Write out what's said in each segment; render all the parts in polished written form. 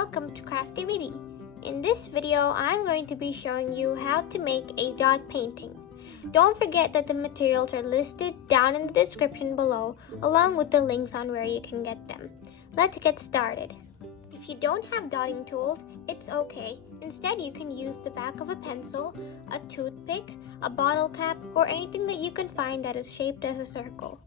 welcome to Crafty Viddy. In this video, I'm going to be showing you how to make a dot painting. Don't forget that the materials are listed down in the description below, along with the links on where you can get them. Let's get started. If you don't have dotting tools, it's okay. Instead, you can use the back of a pencil, a toothpick, a bottle cap, or anything that you can find that is shaped as a circle.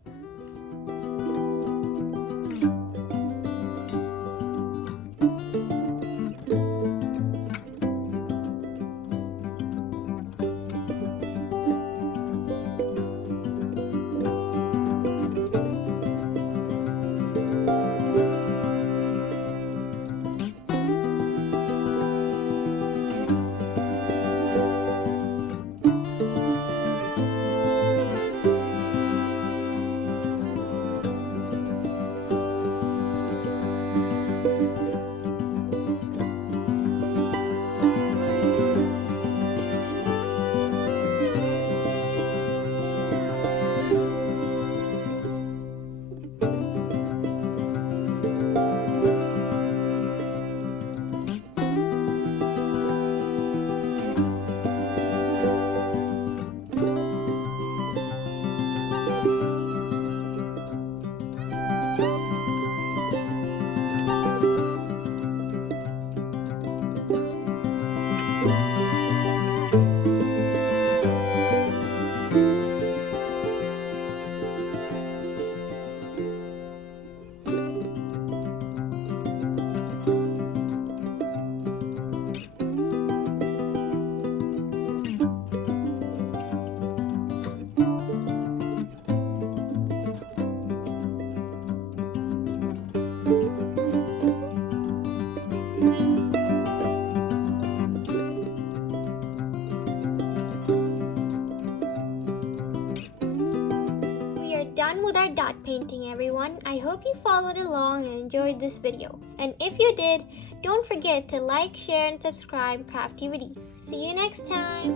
Done with our dot painting, everyone. I hope you followed along and enjoyed this video. And if you did, don't forget to like, share, and subscribe Crafty Viddy. See you next time!